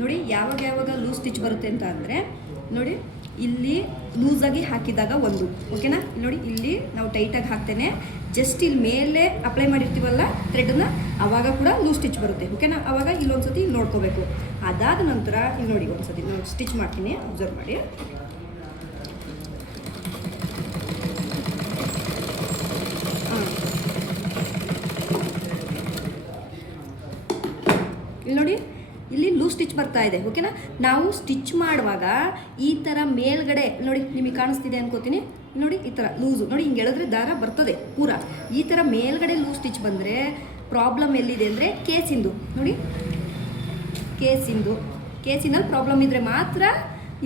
ನೋಡಿ ಯಾವಾಗ ಯಾವಾಗ ಲೂಸ್ ಸ್ಟಿಚ್ ಬರುತ್ತೆ ಅಂತ ಅಂದರೆ ನೋಡಿ ಇಲ್ಲಿ ಲೂಸಾಗಿ ಹಾಕಿದಾಗ ಒಂದು, ಓಕೆನಾ. ನೋಡಿ ಇಲ್ಲಿ ನಾವು ಟೈಟಾಗಿ ಹಾಕ್ತೇನೆ, ಜಸ್ಟ್ ಇಲ್ಲಿ ಮೇಲೆ ಅಪ್ಲೈ ಮಾಡಿರ್ತೀವಲ್ಲ ಥ್ರೆಡನ್ನ, ಆವಾಗ ಕೂಡ ಲೂಸ್ ಸ್ಟಿಚ್ ಬರುತ್ತೆ, ಓಕೆನಾ. ಆವಾಗ ಇಲ್ಲೊಂದ್ಸತಿ ಇಲ್ಲಿ ನೋಡ್ಕೋಬೇಕು. ಅದಾದ ನಂತರ ಇಲ್ಲಿ ನೋಡಿ ಒಂದ್ಸತಿ ನಾನು ಸ್ಟಿಚ್ ಮಾಡ್ತೀನಿ, ಅಬ್ಸರ್ವ್ ಮಾಡಿ. ಇಲ್ಲಿ ನೋಡಿ ಇಲ್ಲಿ ಲೂಸ್ ಸ್ಟಿಚ್ ಬರ್ತಾ ಇದೆ, ಓಕೆನಾ. ನಾವು ಸ್ಟಿಚ್ ಮಾಡುವಾಗ ಈ ಥರ ಮೇಲ್ಗಡೆ ನೋಡಿ ನಿಮಗೆ ಕಾಣಿಸ್ತಿದೆ ಅನ್ಕೋತೀನಿ, ನೋಡಿ ಈ ಥರ ಲೂಸು ನೋಡಿ ಹಿಂಗೆ ಎಳೆದ್ರೆ ದಾರ ಬರ್ತದೆ ಪೂರ. ಈ ಥರ ಮೇಲ್ಗಡೆ ಲೂಸ್ ಸ್ಟಿಚ್ ಬಂದರೆ ಪ್ರಾಬ್ಲಮ್ ಎಲ್ಲಿದೆ ಅಂದರೆ ಕೇಸಿಂದು, ನೋಡಿ ಕೇಸಿನಲ್ಲಿ ಪ್ರಾಬ್ಲಮ್ ಇದ್ದರೆ ಮಾತ್ರ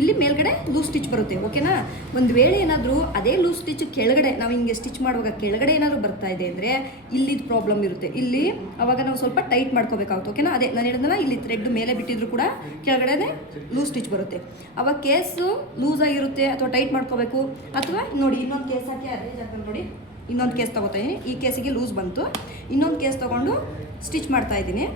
ಇಲ್ಲಿ ಮೇಲ್ಗಡೆ ಲೂಸ್ ಸ್ಟಿಚ್ ಬರುತ್ತೆ, ಓಕೆನಾ. ಒಂದು ವೇಳೆ ಏನಾದರೂ ಅದೇ ಲೂಸ್ ಸ್ಟಿಚ್ ಕೆಳಗಡೆ ನಾವು ಹಿಂಗೆ ಸ್ಟಿಚ್ ಮಾಡುವಾಗ ಕೆಳಗಡೆ ಏನಾದರೂ ಬರ್ತಾ ಇದೆ ಅಂದರೆ ಇಲ್ಲಿದ್ದು ಪ್ರಾಬ್ಲಮ್ ಇರುತ್ತೆ. ಇಲ್ಲಿ ಅವಾಗ ನಾವು ಸ್ವಲ್ಪ ಟೈಟ್ ಮಾಡ್ಕೋಬೇಕಾಗುತ್ತೆ, ಓಕೆನಾ. ಅದೇ ನಾನು ಹೇಳಿದ್ನಲ್ಲ, ಇಲ್ಲಿ ಥ್ರೆಡ್ ಮೇಲೆ ಬಿಟ್ಟಿದ್ರು ಕೂಡ ಕೆಳಗಡೆ ಲೂಸ್ ಸ್ಟಿಚ್ ಬರುತ್ತೆ. ಅವಾಗ ಕೇಸು ಲೂಸಾಗಿರುತ್ತೆ ಅಥವಾ ಟೈಟ್ ಮಾಡ್ಕೋಬೇಕು. ಅಥವಾ ನೋಡಿ ಇನ್ನೊಂದು ಕೇಸ್ ಹಾಕಿ ಅದೇ ಜಾಗ ನೋಡಿ ಇನ್ನೊಂದು ಕೇಸ್ ತೊಗೋತಾ ಇದ್ದೀನಿ. ಈ ಕೇಸಿಗೆ ಲೂಸ್ ಬಂತು, ಇನ್ನೊಂದು ಕೇಸ್ ತೊಗೊಂಡು ಸ್ಟಿಚ್ ಮಾಡ್ತಾ ಇದ್ದೀನಿ.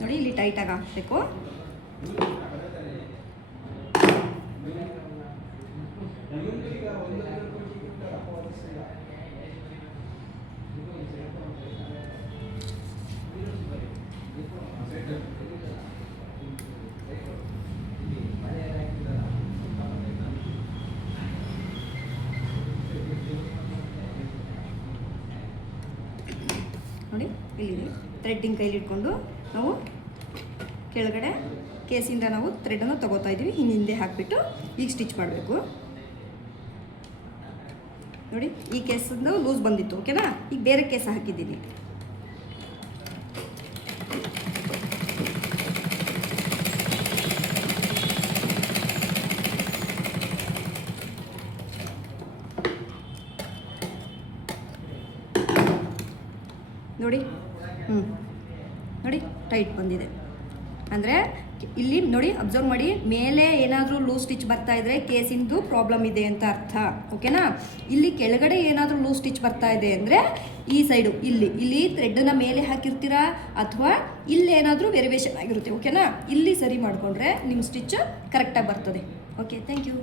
ನೋಡಿ ಇಲ್ಲಿ ಟೈಟಾಗಿ ಹಾಕಬೇಕು. ನೋಡಿ ಇಲ್ಲಿ ಥ್ರೆಡ್ಡಿಂಗ್ ಕೈಲಿ ಇಟ್ಕೊಂಡು ನಾವು ಕೆಳಗಡೆ ಕೇಸಿಂದ ನಾವು ಥ್ರೆಡನ್ನು ತೊಗೋತಾ ಇದ್ದೀವಿ, ಹಿಂದೆ ಹಾಕಿಬಿಟ್ಟು ಈಗ ಸ್ಟಿಚ್ ಮಾಡಬೇಕು. ನೋಡಿ ಈ ಕೇಸಿಂದ ಲೂಸ್ ಬಂದಿತ್ತು, ಓಕೆನಾ. ಈಗ ಬೇರೆ ಕೇಸ್ ಹಾಕಿದ್ದೀನಿ. ನೋಡಿ ನೋಡಿ ಟೈಟ್ ಬಂದಿದೆ ಅಂದರೆ ಇಲ್ಲಿ ನೋಡಿ ಅಬ್ಸರ್ವ್ ಮಾಡಿ, ಮೇಲೆ ಏನಾದರೂ ಲೂಸ್ ಸ್ಟಿಚ್ ಬರ್ತಾ ಇದ್ದರೆ ಕೇಸಿಂದು ಪ್ರಾಬ್ಲಮ್ ಇದೆ ಅಂತ ಅರ್ಥ, ಓಕೆನಾ. ಇಲ್ಲಿ ಕೆಳಗಡೆ ಏನಾದರೂ ಲೂಸ್ ಸ್ಟಿಚ್ ಬರ್ತಾ ಇದೆ ಅಂದರೆ ಈ ಸೈಡು ಇಲ್ಲಿ ಥ್ರೆಡ್ಡನ್ನು ಮೇಲೆ ಹಾಕಿರ್ತೀರಾ ಅಥವಾ ಇಲ್ಲಿ ಏನಾದರೂ ವೇರಿಯೇಷನ್ ಆಗಿರುತ್ತೆ, ಓಕೆನಾ. ಇಲ್ಲಿ ಸರಿ ಮಾಡಿಕೊಂಡ್ರೆ ನಿಮ್ಮ ಸ್ಟಿಚ್ ಕರೆಕ್ಟಾಗಿ ಬರ್ತದೆ. Okay, thank you.